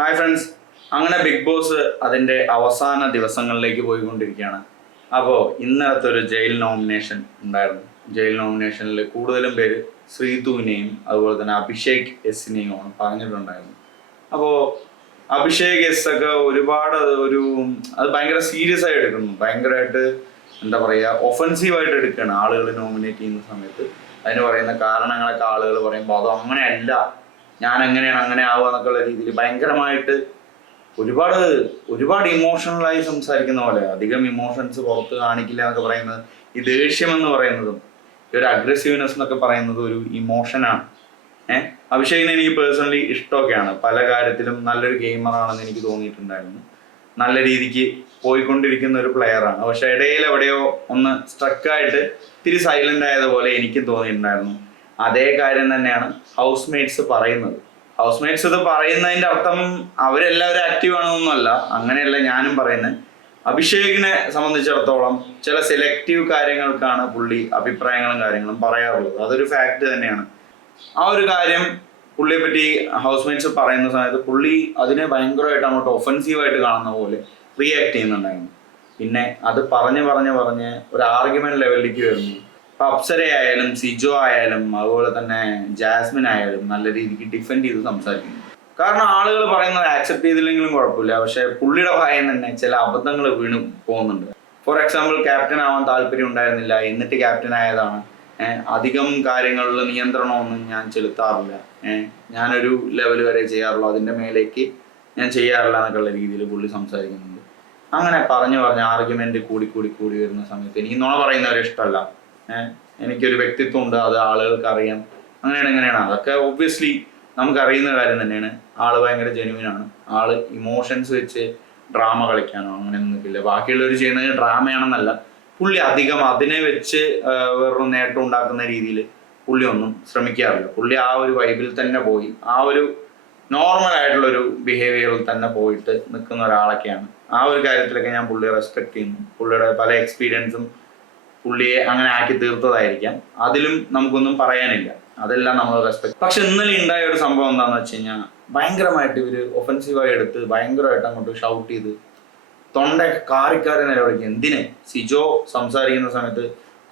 Hi friends, അങ്ങനെ big boss അതിൻ്റെ അവസാന ദിവസങ്ങളിലേക്ക് പോയിക്കൊണ്ടിരിക്കുകയാണ്. അപ്പോൾ ഇന്നലത്തെ ഒരു ജയിൽ നോമിനേഷൻ ഉണ്ടായിരുന്നു. ജയിൽ നോമിനേഷനിൽ കൂടുതലും പേര് ശ്രീതുവിനെയും അതുപോലെ തന്നെ അഭിഷേക് എസിനെയുമാണ് പറഞ്ഞിട്ടുണ്ടായിരുന്നു. അപ്പോൾ അഭിഷേക് എസ് ഒക്കെ ഒരുപാട് അത് ഭയങ്കര സീരിയസ് ആയി എടുക്കുന്നു. ഭയങ്കരമായിട്ട് എന്താ പറയുക, ഒഫൻസീവായിട്ട് എടുക്കുകയാണ് ആളുകൾ നോമിനേറ്റ് ചെയ്യുന്ന സമയത്ത്. അതിന് പറയുന്ന കാരണങ്ങളൊക്കെ ആളുകൾ പറയുമ്പോൾ അത് അങ്ങനെയല്ല, ഞാൻ എങ്ങനെയാണ് അങ്ങനെ ആവുക എന്നൊക്കെയുള്ള രീതിയിൽ ഭയങ്കരമായിട്ട് ഒരുപാട് ഇമോഷണലായി സംസാരിക്കുന്ന പോലെ. അധികം ഇമോഷൻസ് പുറത്ത് കാണിക്കില്ല എന്നൊക്കെ പറയുന്നത്, ഈ ദേഷ്യം എന്ന് പറയുന്നതും ഈ ഒരു അഗ്രസീവ്നെസ് എന്നൊക്കെ പറയുന്നത് ഒരു ഇമോഷനാണ്. അഭിഷേകിനെ എനിക്ക് പേഴ്സണലി ഇഷ്ടമൊക്കെയാണ്. പല കാര്യത്തിലും നല്ലൊരു ഗെയിമറാണെന്ന് എനിക്ക് തോന്നിയിട്ടുണ്ടായിരുന്നു. നല്ല രീതിക്ക് പോയിക്കൊണ്ടിരിക്കുന്ന ഒരു പ്ലെയറാണ്. പക്ഷെ ഇടയിൽ എവിടെയോ ഒന്ന് സ്ട്രക്കായിട്ട് ഇത്തിരി സൈലന്റ് ആയതുപോലെ എനിക്കും തോന്നിയിട്ടുണ്ടായിരുന്നു. അതേ കാര്യം തന്നെയാണ് ഹൗസ് മേറ്റ്സ് പറയുന്നത്. ഹൗസ് മേറ്റ്സ് ഇത് പറയുന്നതിൻ്റെ അർത്ഥം അവരെല്ലാവരും ആക്റ്റീവ് ആണെന്നൊന്നുമല്ല, അങ്ങനെയല്ല ഞാനും പറയുന്നത്. അഭിഷേകിനെ സംബന്ധിച്ചിടത്തോളം ചില സെലക്റ്റീവ് കാര്യങ്ങൾക്കാണ് പുള്ളി അഭിപ്രായങ്ങളും കാര്യങ്ങളും പറയാറുള്ളത്. അതൊരു ഫാക്ട് തന്നെയാണ്. ആ ഒരു കാര്യം പുള്ളിയെ പറ്റി ഹൗസ് മേറ്റ്സ് പറയുന്ന സമയത്ത് പുള്ളി അതിനെ ഭയങ്കരമായിട്ട് അങ്ങോട്ട് ഒഫൻസീവായിട്ട് കാണുന്ന പോലെ റിയാക്ട് ചെയ്യുന്നുണ്ടായിരുന്നു. പിന്നെ അത് പറഞ്ഞ് ഒരു ആർഗ്യുമെന്റ് ലെവലിലേക്ക് വരുന്നു. ഇപ്പൊ അപ്സര ആയാലും സിജോ ആയാലും അതുപോലെ തന്നെ ജാസ്മിൻ ആയാലും നല്ല രീതിക്ക് ഡിഫെൻഡ് ചെയ്ത് സംസാരിക്കുന്നു. കാരണം ആളുകൾ പറയുന്നത് ആക്സെപ്റ്റ് ചെയ്തില്ലെങ്കിലും കുഴപ്പമില്ല, പക്ഷെ പുള്ളിയുടെ ഭയം തന്നെ ചില അബദ്ധങ്ങൾ വീണ് പോകുന്നുണ്ട്. ഫോർ എക്സാമ്പിൾ, ക്യാപ്റ്റൻ ആവാൻ താല്പര്യം ഉണ്ടായിരുന്നില്ല, എന്നിട്ട് ക്യാപ്റ്റൻ ആയതാണ്. അധികം കാര്യങ്ങളിൽ നിയന്ത്രണമൊന്നും ഞാൻ ചെലുത്താറില്ല, ഞാനൊരു ലെവൽ വരെ ചെയ്യാറുള്ളൂ, അതിൻ്റെ മേലേക്ക് ഞാൻ ചെയ്യാറില്ല എന്നൊക്കെയുള്ള രീതിയിൽ പുള്ളി സംസാരിക്കുന്നുണ്ട്. അങ്ങനെ പറഞ്ഞ് ആർഗ്യുമെന്റ് കൂടി വരുന്ന സമയത്ത് എനിക്ക് നുണ പറയുന്നവരെ ഇഷ്ടമല്ല. എനിക്കൊരു വ്യക്തിത്വം ഉണ്ട്, അത് ആളുകൾക്ക് അറിയാം. അങ്ങനെയാണ് അതൊക്കെ ഒബ്വിയസ്ലി നമുക്കറിയുന്ന കാര്യം തന്നെയാണ്. ആള് ഭയങ്കര ജെന്യുവിനാണ്. ആള് ഇമോഷൻസ് വെച്ച് ഡ്രാമ കളിക്കാനോ അങ്ങനെയൊന്നും നിൽക്കില്ല. ബാക്കിയുള്ളവർ ചെയ്യുന്നത് ഡ്രാമയാണെന്നല്ല, പുള്ളി അധികം അതിനെ വെച്ച് വേറൊരു നേട്ടം ഉണ്ടാക്കുന്ന രീതിയിൽ പുള്ളി ഒന്നും ശ്രമിക്കാറില്ല. പുള്ളി ആ ഒരു വൈബിൽ തന്നെ പോയി ആ ഒരു നോർമൽ ആയിട്ടുള്ളൊരു ബിഹേവിയറിൽ തന്നെ പോയിട്ട് നിൽക്കുന്ന ഒരാളൊക്കെയാണ്. ആ ഒരു കാര്യത്തിലൊക്കെ ഞാൻ പുള്ളിയെ റെസ്പെക്ട് ചെയ്യുന്നു. പുള്ളിയുടെ പല എക്സ്പീരിയൻസും പുള്ളിയെ അങ്ങനെ ആക്കി തീർത്തതായിരിക്കാം. അതിലും നമുക്കൊന്നും പറയാനില്ല, അതെല്ലാം നമ്മൾ റെസ്പെക്ട്. പക്ഷെ ഇന്നലെ ഉണ്ടായ ഒരു സംഭവം എന്താണെന്ന് വെച്ച് കഴിഞ്ഞാൽ, ഭയങ്കരമായിട്ട് ഇവര് ഒഫൻസീവായി എടുത്ത് ഭയങ്കരമായിട്ട് അങ്ങോട്ട് ഷൗട്ട് ചെയ്ത് തൊണ്ടയൊക്കെ കാറി നിലവിളിക്കും. എന്തിന്? സിജോ സംസാരിക്കുന്ന സമയത്ത്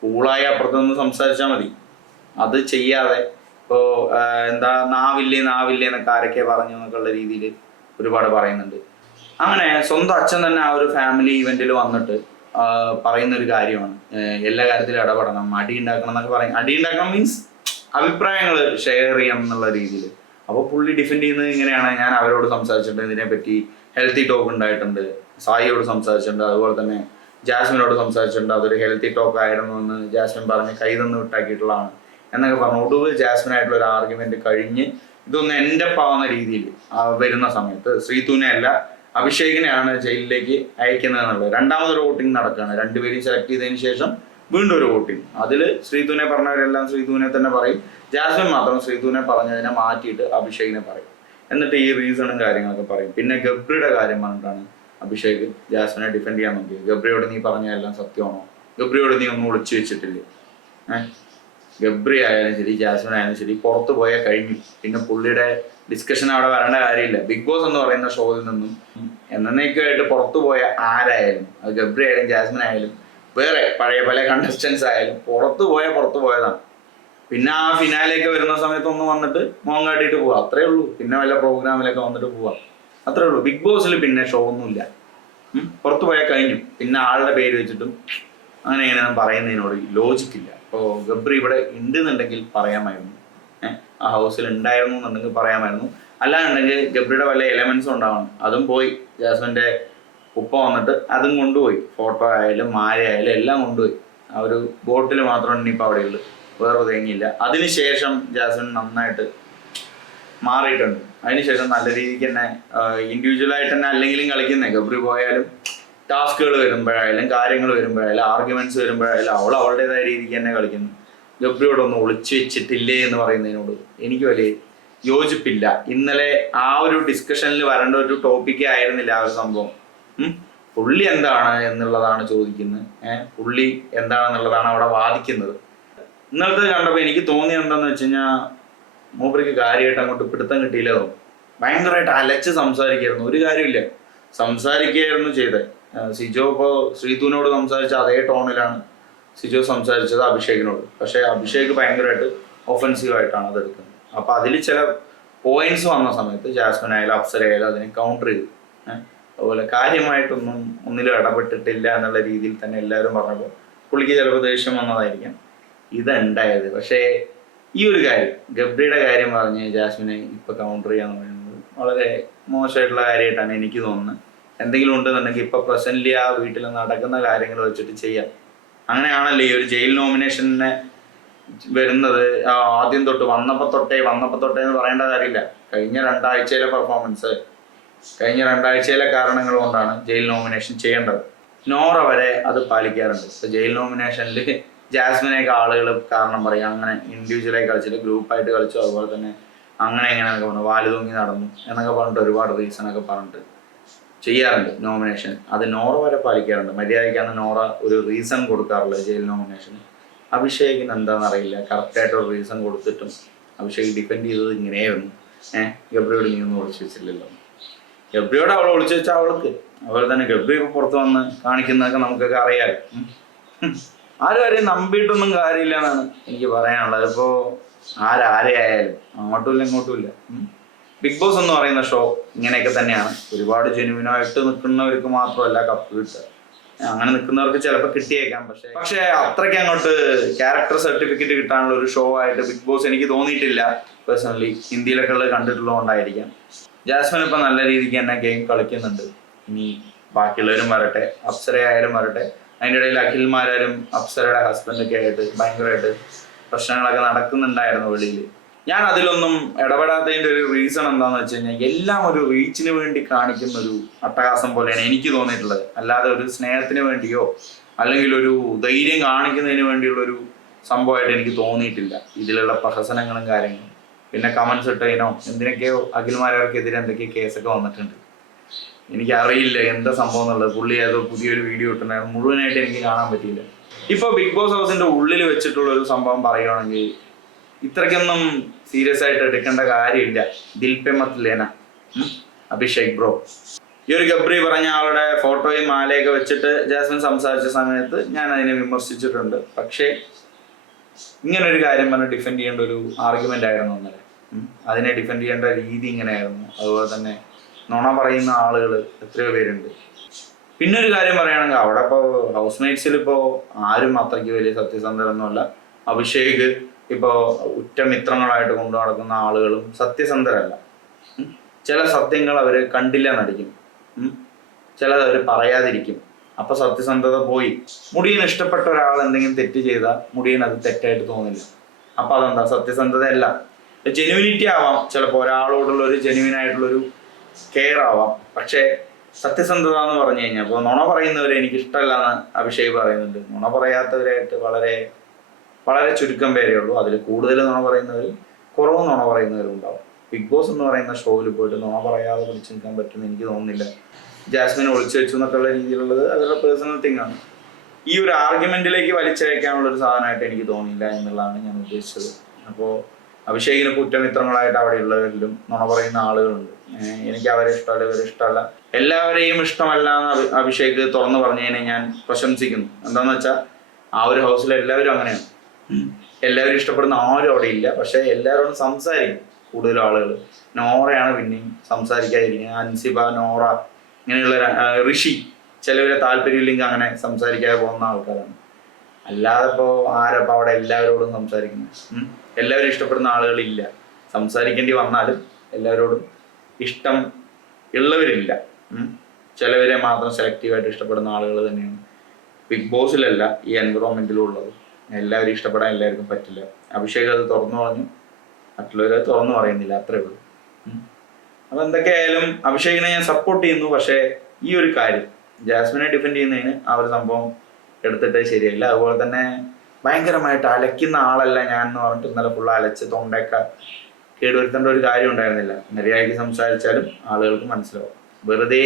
കൂളായി അപ്പുറത്തൊന്ന് സംസാരിച്ചാൽ മതി. അത് ചെയ്യാതെ ഇപ്പോൾ നാവില്ലേ എന്നൊക്കെ ആരൊക്കെ പറഞ്ഞു എന്നൊക്കെയുള്ള രീതിയിൽ ഒരുപാട് പറയുന്നുണ്ട്. അങ്ങനെ സ്വന്തം അച്ഛൻ തന്നെ ആ ഒരു ഫാമിലി ഇവന്റിൽ വന്നിട്ട് പറയുന്ന ഒരു കാര്യമാണ്, എല്ലാ കാര്യത്തിലും ഇടപെടണം, അടി ഉണ്ടാക്കണം എന്നൊക്കെ പറയും. അടി ഉണ്ടാക്കണം മീൻസ് അഭിപ്രായങ്ങൾ ഷെയർ ചെയ്യണം എന്നുള്ള രീതിയിൽ. അപ്പോൾ പുള്ളി ഡിഫെൻഡ് ചെയ്യുന്നത് ഇങ്ങനെയാണ്, ഞാൻ അവരോട് സംസാരിച്ചിട്ടുണ്ട്, ഇതിനെപ്പറ്റി ഹെൽത്തി ടോക്ക് ഉണ്ടായിട്ടുണ്ട്, സായിയോട് സംസാരിച്ചിട്ടുണ്ട്, അതുപോലെ തന്നെ ജാസ്മിനോട് സംസാരിച്ചിട്ടുണ്ട്, അതൊരു ഹെൽത്തി ടോക്ക് ആയിരുന്നു എന്ന് ജാസ്മിൻ പറഞ്ഞ് കൈതന്ന് വിട്ടാക്കിയിട്ടുള്ളതാണ് എന്നൊക്കെ പറഞ്ഞു. ഒടുവ് ജാസ്മിനായിട്ടുള്ള ഒരു ആർഗ്യുമെന്റ് കഴിഞ്ഞ് ഇതൊന്ന് എൻ്റെ ആവുന്ന രീതിയിൽ വരുന്ന സമയത്ത് ശ്രീതുവിനെ അല്ല അഭിഷേകിനെയാണ് ജയിലിലേക്ക് അയക്കുന്നത് എന്നുള്ളത്. രണ്ടാമതൊരു വോട്ടിംഗ് നടക്കുകയാണ്. രണ്ടുപേരും സെലക്ട് ചെയ്തതിന് ശേഷം വീണ്ടും ഒരു വോട്ടിംഗ്. അതിൽ ശ്രീതുവിനെ പറഞ്ഞവരെല്ലാം ശ്രീതുവിനെ തന്നെ പറയും, ജാസ്മിൻ മാത്രം ശ്രീതുവിനെ പറഞ്ഞതിനെ മാറ്റിയിട്ട് അഭിഷേകിനെ പറയും. എന്നിട്ട് ഈ റീസണും കാര്യങ്ങളൊക്കെ പറയും. പിന്നെ ഗബ്രിയുടെ കാര്യം പറഞ്ഞിട്ടാണ് അഭിഷേക് ജാസ്മിനെ ഡിഫെൻഡ് ചെയ്യാൻ നോക്കിയത്. ഗബ്രിയോട് നീ പറഞ്ഞതെല്ലാം സത്യമാണോ? ഗബ്രിയോട് നീ ഒന്നും ഒളിച്ചു വെച്ചിട്ടില്ലേ? ഗബ്രി ആയാലും ശരി ജാസ്മിൻ ആയാലും ശരി പുറത്തു പോയാൽ കഴിഞ്ഞു. പിന്നെ പുള്ളിയുടെ ഡിസ്കഷൻ അവിടെ വരേണ്ട കാര്യമില്ല. ബിഗ് ബോസ് എന്ന് പറയുന്ന ഷോയിൽ നിന്നും എന്നേക്കുമായിട്ട് പുറത്തു പോയ ആരായാലും, അത് ഗബ്രി ആയാലും ജാസ്മിൻ ആയാലും വേറെ പഴയ പല കണ്ടസ്റ്റൻസ് ആയാലും പുറത്തു പോയതാണ്. പിന്നെ ആ ഫിനാലേക്ക് വരുന്ന സമയത്ത് ഒന്ന് വന്നിട്ട് മോൻ കാട്ടിയിട്ട് പോവാം, അത്രേ ഉള്ളൂ. പിന്നെ വല്ല പ്രോഗ്രാമിലൊക്കെ വന്നിട്ട് പോവാം, അത്രേ ഉള്ളൂ. ബിഗ് ബോസിൽ പിന്നെ ഷോ ഒന്നുമില്ല. പുറത്തു പോയാൽ കഴിഞ്ഞു. പിന്നെ ആളുടെ പേര് വെച്ചിട്ടും അങ്ങനെ ഇങ്ങനെ പറയുന്നതിനോട് ലോജിക്കില്ല. ഇപ്പോൾ ഗബ്രി ഇവിടെ ഉണ്ടെന്നുണ്ടെങ്കിൽ പറയാമായിരുന്നു, ആ ഹൗസിൽ ഉണ്ടായിരുന്നു എന്നുണ്ടെങ്കിൽ പറയാമായിരുന്നു. അല്ലാന്നുണ്ടെങ്കിൽ ഗബ്രിയുടെ വല്ല എലമെന്റ്സും ഉണ്ടാവണം, അതും പോയി. ജാസ്മിൻ്റെ ഉപ്പ വന്നിട്ട് അതും കൊണ്ടുപോയി, ഫോട്ടോ ആയാലും മാല ആയാലും എല്ലാം കൊണ്ടുപോയി. ആ ഒരു ബോട്ടിൽ മാത്രമാണ് ഇനിയിപ്പോൾ അവിടെയുള്ളൂ, വേറെ തേങ്ങിയില്ല. അതിനുശേഷം ജാസ്മിൻ നന്നായിട്ട് മാറിയിട്ടുണ്ട്. അതിനുശേഷം നല്ല രീതിക്ക് തന്നെ ഇൻഡിവിജ്വലായിട്ട് തന്നെ അല്ലെങ്കിലും കളിക്കുന്നേ. ഗബ്രി പോയാലും ടാസ്കുകൾ വരുമ്പോഴായാലും കാര്യങ്ങൾ വരുമ്പോഴായാലും ആർഗ്യുമെന്റ്സ് വരുമ്പോഴായാലും അവളുടേതായ രീതിക്ക് തന്നെ കളിക്കുന്നു. ഗബ്രിയോടൊന്നും ഒളിച്ചു വെച്ചിട്ടില്ലേ എന്ന് പറയുന്നതിനോട് എനിക്ക് വലിയ യോജിപ്പില്ല. ഇന്നലെ ആ ഒരു ഡിസ്കഷനിൽ വരേണ്ട ഒരു ടോപ്പിക് ആയിരുന്നില്ല ആ ഒരു സംഭവം. പുള്ളി എന്താണ് എന്നുള്ളതാണ് ചോദിക്കുന്നത്, പുള്ളി എന്താണെന്നുള്ളതാണ് അവിടെ വാദിക്കുന്നത്. ഇന്നലത്തെ കണ്ടപ്പോൾ എനിക്ക് തോന്നിയത് എന്താണെന്ന് വെച്ച് കഴിഞ്ഞാൽ, മൂപ്പർക്ക് കാര്യമായിട്ട് അങ്ങോട്ട് പിടുത്തം കിട്ടിയില്ലതോ. ഭയങ്കരമായിട്ട് അലച്ച് സംസാരിക്കായിരുന്നു, ഒരു കാര്യമില്ല സംസാരിക്കുകയായിരുന്നു ചെയ്തത്. സിജോ ഇപ്പോൾ ശ്രീതുവിനോട് സംസാരിച്ച അതേ ടോണിലാണ് സിജോ സംസാരിച്ചത് അഭിഷേകിനോട്. പക്ഷേ അഭിഷേക് ഭയങ്കരമായിട്ട് ഒഫൻസീവായിട്ടാണ് അത് എടുക്കുന്നത്. അപ്പോൾ അതിൽ ചില പോയിന്റ്സ് വന്ന സമയത്ത് ജാസ്മിൻ ആയാലും അപ്സര ആയാലും അതിനെ കൗണ്ടർ ചെയ്തു. അതുപോലെ കാര്യമായിട്ടൊന്നും ഒന്നിലും ഇടപെട്ടിട്ടില്ല എന്നുള്ള രീതിയിൽ തന്നെ എല്ലാവരും പറഞ്ഞപ്പോൾ പുള്ളിക്ക് ചിലപ്പോൾ ദേഷ്യം വന്നതായിരിക്കാം ഇതുണ്ടായത്. പക്ഷേ ഈ ഒരു കാര്യം ഗബ്രിയുടെ കാര്യം പറഞ്ഞ് ജാസ്മിനെ ഇപ്പൊ കൗണ്ടർ ചെയ്യാന്ന് പറയുന്നത് വളരെ മോശമായിട്ടുള്ള കാര്യമായിട്ടാണ് എനിക്ക് തോന്നുന്നത്. എന്തെങ്കിലും ഉണ്ടെന്നുണ്ടെങ്കിൽ ഇപ്പൊ പ്രസന്റ്ലി ആ വീട്ടിൽ നടക്കുന്ന കാര്യങ്ങൾ വെച്ചിട്ട് ചെയ്യാം. അങ്ങനെയാണല്ലോ ഈ ഒരു ജയിൽ നോമിനേഷനെ വരുന്നത്. ആദ്യം തൊട്ട് വന്നപ്പോ തൊട്ടേ എന്ന് പറയേണ്ട കാര്യമില്ല. കഴിഞ്ഞ രണ്ടാഴ്ചയിലെ പെർഫോമൻസ്, കഴിഞ്ഞ രണ്ടാഴ്ചയിലെ കാരണങ്ങൾ കൊണ്ടാണ് ജയിൽ നോമിനേഷൻ ചെയ്യേണ്ടത്. നോറ വരെ അത് പാലിക്കാറുണ്ട്. ഇപ്പൊ ജയിൽ നോമിനേഷനിൽ ജാസ്മിനെയൊക്കെ ആളുകൾ കാരണം പറയും അങ്ങനെ ഇൻഡിവിജ്വലായി കളിച്ചിട്ട് ഗ്രൂപ്പായിട്ട് കളിച്ചു, അതുപോലെ തന്നെ അങ്ങനെ എങ്ങനെയൊക്കെ പറഞ്ഞു വാല് തൂങ്ങി നടന്നു എന്നൊക്കെ പറഞ്ഞിട്ട് ഒരുപാട് റീസണൊക്കെ പറഞ്ഞിട്ട് ചെയ്യാറുണ്ട് നോമിനേഷൻ. അത് നോറ വരെ പാലിക്കാറുണ്ട്. മര്യാദയ്ക്കാണ് നോറ ഒരു റീസൺ കൊടുക്കാറുള്ളത് ജയിൽ നോമിനേഷന്. അഭിഷേകിന് എന്താണെന്നറിയില്ല, കറക്റ്റായിട്ടൊരു റീസൺ കൊടുത്തിട്ടും അഭിഷേക് ഡിപ്പെൻഡ് ചെയ്തത് ഇങ്ങനെയായിരുന്നു. ഗബ്രിയോട് നീ ഒന്നും ഒളിച്ചു വെച്ചില്ലല്ലോ. ഗബ്രിയോട് അവൾ ഒളിച്ചു വെച്ചാൽ അവൾക്ക്, അതുപോലെ തന്നെ ഗബ്രി ഇപ്പോൾ പുറത്ത് വന്ന് കാണിക്കുന്നതൊക്കെ നമുക്കൊക്കെ അറിയാം. ആരും ആരെയും നമ്പിയിട്ടൊന്നും കാര്യമില്ല എന്നാണ് എനിക്ക് പറയാനുള്ളത്. ഇപ്പോൾ ആരായാലും അങ്ങോട്ടും ഇല്ല ഇങ്ങോട്ടും ഇല്ല. ബിഗ് ബോസ് എന്ന് പറയുന്ന ഷോ ഇങ്ങനെയൊക്കെ തന്നെയാണ്. ഒരുപാട് ജെനുവിനായിട്ട് നിൽക്കുന്നവർക്ക് മാത്രമല്ല കപ്പ് കിട്ടുക, അങ്ങനെ നിൽക്കുന്നവർക്ക് ചിലപ്പോൾ കിട്ടിയേക്കാം. പക്ഷേ അത്രയ്ക്ക് അങ്ങോട്ട് ക്യാരക്ടർ സർട്ടിഫിക്കറ്റ് കിട്ടാനുള്ള ഒരു ഷോ ആയിട്ട് ബിഗ് ബോസ് എനിക്ക് തോന്നിയിട്ടില്ല പേഴ്സണലി. ഹിന്ദിയിലൊക്കെ ഉള്ളത് കണ്ടിട്ടുള്ളതുകൊണ്ടായിരിക്കാം. ജാസ്മിൻ ഇപ്പം നല്ല രീതിക്ക് തന്നെ ഗെയിം കളിക്കുന്നുണ്ട്. ഇനി ബാക്കിയുള്ളവരും വരട്ടെ, അപ്സരയായാലും വരട്ടെ. അതിൻ്റെ ഇടയിൽ അഖിൽമാരും അപ്സരയുടെ ഹസ്ബൻഡൊക്കെ ആയിട്ട് ഭയങ്കരമായിട്ട് പ്രശ്നങ്ങളൊക്കെ നടക്കുന്നുണ്ടായിരുന്നു വെളിയിൽ. ഞാൻ അതിലൊന്നും ഇടപെടാത്തതിൻ്റെ ഒരു റീസൺ എന്താണെന്ന് വെച്ച് കഴിഞ്ഞാൽ എല്ലാം ഒരു റീച്ചിന് വേണ്ടി കാണിക്കുന്ന ഒരു അട്ടഹാസം പോലെയാണ് എനിക്ക് തോന്നിയിട്ടുള്ളത്. അല്ലാതെ ഒരു സ്നേഹത്തിന് വേണ്ടിയോ അല്ലെങ്കിൽ ഒരു ധൈര്യം കാണിക്കുന്നതിന് വേണ്ടിയുള്ളൊരു സംഭവമായിട്ട് എനിക്ക് തോന്നിയിട്ടില്ല ഇതിലുള്ള പ്രഹസനങ്ങളും കാര്യങ്ങളും. പിന്നെ കമൻസ് ഇട്ടതിനോ എന്തിനൊക്കെയോ അഖിൽമാരവർക്കെതിരെ എന്തൊക്കെയോ കേസൊക്കെ വന്നിട്ടുണ്ട്. എനിക്കറിയില്ല എന്താ സംഭവം എന്നുള്ളത്. പുള്ളി ഏതോ പുതിയൊരു വീഡിയോ ഇട്ടുണ്ടായിരുന്നു, മുഴുവനായിട്ട് എനിക്ക് കാണാൻ പറ്റിയില്ല. ഇപ്പോൾ ബിഗ് ബോസ് ഹൗസിൻ്റെ ഉള്ളിൽ വെച്ചിട്ടുള്ള ഒരു സംഭവം പറയുകയാണെങ്കിൽ ഇത്രയ്ക്കൊന്നും സീരിയസ് ആയിട്ട് എടുക്കേണ്ട കാര്യമില്ല. ദിൽപെ മത് ലേന അഭിഷേക് ബ്രോ. ഈ ഒരു ഗബ്രി പറഞ്ഞ ആളുടെ ഫോട്ടോയും മാലയൊക്കെ വെച്ചിട്ട് ജാസ്മിൻ സംസാരിച്ച സമയത്ത് ഞാൻ അതിനെ വിമർശിച്ചിട്ടുണ്ട്. പക്ഷേ ഇങ്ങനൊരു കാര്യം പറഞ്ഞ് ഡിഫെൻഡ് ചെയ്യേണ്ട ഒരു ആർഗ്യുമെന്റ് ആയിരുന്നു അന്നേരം. അതിനെ ഡിഫെൻഡ് ചെയ്യേണ്ട രീതി ഇങ്ങനെയായിരുന്നു. അതുപോലെ തന്നെ നുണ പറയുന്ന ആളുകൾ എത്രയോ പേരുണ്ട്. പിന്നെ ഒരു കാര്യം പറയുകയാണെങ്കിൽ അവിടെ ഇപ്പോൾ ഹൗസ് മേറ്റ്സിൽ ഇപ്പോൾ ആരും അത്രയ്ക്ക് വലിയ സത്യസന്ധരൊന്നുമല്ല. അഭിഷേക് ഇപ്പോൾ ഉറ്റമിത്രങ്ങളായിട്ട് കൊണ്ടു നടക്കുന്ന ആളുകളും സത്യസന്ധരല്ല. ചില സത്യങ്ങൾ അവർ കണ്ടില്ല നടിക്കും, ചിലത് അവർ പറയാതിരിക്കും. അപ്പൊ സത്യസന്ധത പോയി. മുടിയൻ ഇഷ്ടപ്പെട്ട ഒരാൾ എന്തെങ്കിലും തെറ്റ് ചെയ്താൽ മുടിയൻ അത് തെറ്റായിട്ട് തോന്നില്ല. അപ്പൊ അതെന്താ സത്യസന്ധത അല്ല. ജെന്യൂനിറ്റി ആവാം, ചിലപ്പോൾ ഒരാളോടുള്ള ഒരു ജെന്യൂൻ ആയിട്ടുള്ളൊരു കെയർ ആവാം. പക്ഷേ സത്യസന്ധത എന്ന് പറഞ്ഞു കഴിഞ്ഞാൽ ഇപ്പോൾ നുണ പറയുന്നവരെ എനിക്ക് ഇഷ്ടമല്ല എന്ന് അഭിഷേക് പറയുന്നുണ്ട്. നുണ പറയാത്തവരായിട്ട് വളരെ വളരെ ചുരുക്കം പേരേ ഉള്ളൂ. അതിൽ കൂടുതൽ നുണ പറയുന്നവരും കുറവ് നുണ പറയുന്നവരും ഉണ്ടാവും. ബിഗ് ബോസ് എന്ന് പറയുന്ന ഷോയിൽ പോയിട്ട് നുണ പറയാതെ പിടിച്ചു നിൽക്കാൻ പറ്റുമെന്ന് എനിക്ക് തോന്നുന്നില്ല. ജാസ്മിനെ ഒളിച്ചു വെച്ചു എന്നൊക്കെയുള്ള രീതിയിലുള്ളത് അവരുടെ പേഴ്സണൽ തിങ് ആണ്. ഈ ഒരു ആർഗ്യുമെന്റിലേക്ക് വലിച്ചയക്കാനുള്ള ഒരു സാധനമായിട്ട് എനിക്ക് തോന്നിയില്ല എന്നുള്ളതാണ് ഞാൻ ഉദ്ദേശിച്ചത്. അപ്പോൾ അഭിഷേകിന് കുറ്റമിത്രങ്ങളായിട്ട് അവിടെ ഉള്ളവരിലും നുണ പറയുന്ന ആളുകളുണ്ട്. എനിക്ക് അവരെ ഇഷ്ടമല്ല, ഇവരെ ഇഷ്ടമല്ല, എല്ലാവരെയും ഇഷ്ടമല്ല എന്ന് അഭിഷേക് തുറന്നു പറഞ്ഞതിനെ ഞാൻ പ്രശംസിക്കുന്നു. എന്താണെന്ന് വെച്ചാൽ ആ ഒരു ഹൗസിൽ എല്ലാവരും അങ്ങനെയാണ്. എല്ലാവരും ഇഷ്ടപ്പെടുന്ന ആരും അവിടെ ഇല്ല. പക്ഷെ എല്ലാവരോടും സംസാരിക്കും കൂടുതലും ആളുകൾ. നോറയാണ് പിന്നെയും സംസാരിക്കാതിരിക്കുക. അൻസിബ, നോറ, ഇങ്ങനെയുള്ള ഋഷി, ചിലവരെ താല്പര്യമില്ലെങ്കിൽ അങ്ങനെ സംസാരിക്കാതെ പോകുന്ന ആൾക്കാരാണ്. അല്ലാതെ ഇപ്പോൾ ആരപ്പോൾ അവിടെ എല്ലാവരോടും സംസാരിക്കുന്നത്? എല്ലാവരും ഇഷ്ടപ്പെടുന്ന ആളുകളില്ല. സംസാരിക്കേണ്ടി വന്നാലും എല്ലാവരോടും ഇഷ്ടം ഉള്ളവരില്ല. ചിലവരെ മാത്രം സെലക്റ്റീവായിട്ട് ഇഷ്ടപ്പെടുന്ന ആളുകൾ തന്നെയാണ് ബിഗ് ബോസിലല്ല ഈ എൻവിറോൺമെന്റിലും ഉള്ളത്. എല്ലാവരും ഇഷ്ടപ്പെടാൻ എല്ലാവർക്കും പറ്റില്ല. അഭിഷേക് അത് തുറന്നു പറഞ്ഞു, മറ്റുള്ളവരത് തുറന്നു പറയുന്നില്ല, അത്രേ ഉള്ളൂ. അപ്പൊ എന്തൊക്കെയായാലും അഭിഷേകിനെ ഞാൻ സപ്പോർട്ട് ചെയ്യുന്നു. പക്ഷേ ഈ ഒരു കാര്യം ജാസ്മിനെ ഡിഫെൻഡ് ചെയ്യുന്നതിന് ആ ഒരു സംഭവം എടുത്തിട്ട് ശരിയല്ല. അതുപോലെ തന്നെ ഭയങ്കരമായിട്ട് അലയ്ക്കുന്ന ആളല്ല ഞാൻ എന്ന് പറഞ്ഞിട്ട് ഇന്നലെ ഫുള്ള് അലച്ച് തൊണ്ടയൊക്കെ കേടുവരുത്തേണ്ട ഒരു കാര്യം ഉണ്ടായിരുന്നില്ല. മര്യാദയ്ക്ക് സംസാരിച്ചാലും ആളുകൾക്ക് മനസ്സിലാവും. വെറുതെ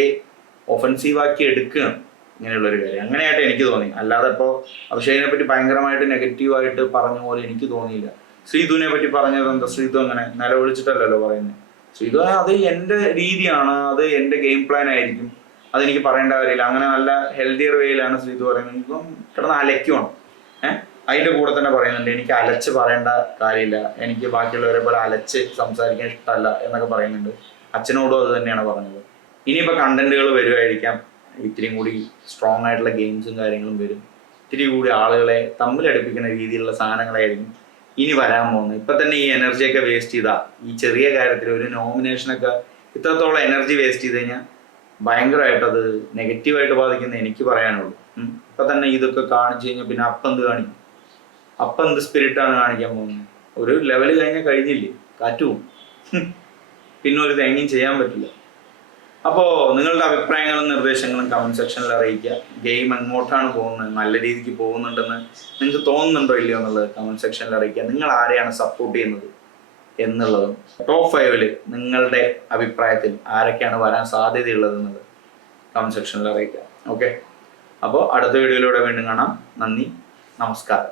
ഒഫൻസീവാക്കി എടുക്കുകയാണ് ഇങ്ങനെയുള്ളൊരു കാര്യം. അങ്ങനെയായിട്ട് എനിക്ക് തോന്നി. അല്ലാതെ ഇപ്പോൾ അഭിഷേകിനെ പറ്റി ഭയങ്കരമായിട്ട് നെഗറ്റീവായിട്ട് പറഞ്ഞ പോലെ എനിക്ക് തോന്നിയില്ല. ശ്രീധുവിനെ പറ്റി പറഞ്ഞത് എന്താ? ശ്രീധു അങ്ങനെ നിലവിളിച്ചിട്ടല്ലല്ലോ പറയുന്നത്. ശ്രീതു അത് എൻ്റെ രീതിയാണ്, അത് എൻ്റെ ഗെയിം പ്ലാൻ ആയിരിക്കും, അതെനിക്ക് പറയേണ്ട കാര്യമില്ല. അങ്ങനെ നല്ല ഹെൽത്തിയർ വേയിലാണ് ശ്രീതു പറയുന്നത്. ഇപ്പം കിടന്ന് അലയ്ക്കുവാണ്. അതിൻ്റെ കൂടെ തന്നെ പറയുന്നുണ്ട് എനിക്ക് അലച്ച് പറയേണ്ട കാര്യമില്ല, എനിക്ക് ബാക്കിയുള്ളവരെ പോലെ അലച്ച് സംസാരിക്കാൻ ഇഷ്ടമല്ല എന്നൊക്കെ പറയുന്നുണ്ട്. അച്ഛനോടും അത് തന്നെയാണ് പറഞ്ഞത്. ഇനിയിപ്പോൾ കണ്ടന്റുകൾ വരുമായിരിക്കാം, ഇത്തിരിയും കൂടി സ്ട്രോങ് ആയിട്ടുള്ള ഗെയിംസും കാര്യങ്ങളും വരും, ഇത്തിരി കൂടി ആളുകളെ തമ്മിലടുപ്പിക്കുന്ന രീതിയിലുള്ള സാധനങ്ങളായിരിക്കും ഇനി വരാൻ പോകുന്നത്. ഇപ്പം തന്നെ ഈ എനർജിയൊക്കെ വേസ്റ്റ് ചെയ്താൽ, ഈ ചെറിയ കാര്യത്തിൽ ഒരു നോമിനേഷനൊക്കെ ഇത്രത്തോളം എനർജി വേസ്റ്റ് ചെയ്ത് കഴിഞ്ഞാൽ ഭയങ്കരമായിട്ട് അത് നെഗറ്റീവായിട്ട് ബാധിക്കുന്ന എനിക്ക് പറയാനുള്ളൂ. ഇപ്പം തന്നെ ഇതൊക്കെ കാണിച്ചു കഴിഞ്ഞാൽ പിന്നെ അപ്പം എന്ത് കാണിക്കും? അപ്പം എന്ത് സ്പിരിറ്റാണ് കാണിക്കാൻ പോകുന്നത്? ഒരു ലെവൽ കഴിഞ്ഞാൽ കഴിഞ്ഞില്ലേ, കാറ്റു പോകും. പിന്നെ ഒരു തേങ്ങയും ചെയ്യാൻ പറ്റില്ല. അപ്പോൾ നിങ്ങളുടെ അഭിപ്രായങ്ങളും നിർദ്ദേശങ്ങളും കമൻറ്റ് സെക്ഷനിൽ അറിയിക്കുക. ഗെയിം എങ്ങോട്ടാണ് പോകുന്നത്, നല്ല രീതിക്ക് പോകുന്നുണ്ടെന്ന് നിങ്ങൾക്ക് തോന്നുന്നുണ്ടോ ഇല്ലയോ എന്നുള്ളത് കമൻറ്റ് സെക്ഷനിൽ അറിയിക്കുക. നിങ്ങൾ ആരെയാണ് സപ്പോർട്ട് ചെയ്യുന്നത് എന്നുള്ളതും ടോപ്പ് 5 നിങ്ങളുടെ അഭിപ്രായത്തിൽ ആരൊക്കെയാണ് വരാൻ സാധ്യതയുള്ളത് എന്നുള്ളത് കമൻറ്റ് സെക്ഷനിൽ അറിയിക്കുക. ഓക്കെ, അപ്പോൾ അടുത്ത വീഡിയോയിലൂടെ വീണ്ടും കാണാം. നന്ദി, നമസ്കാരം.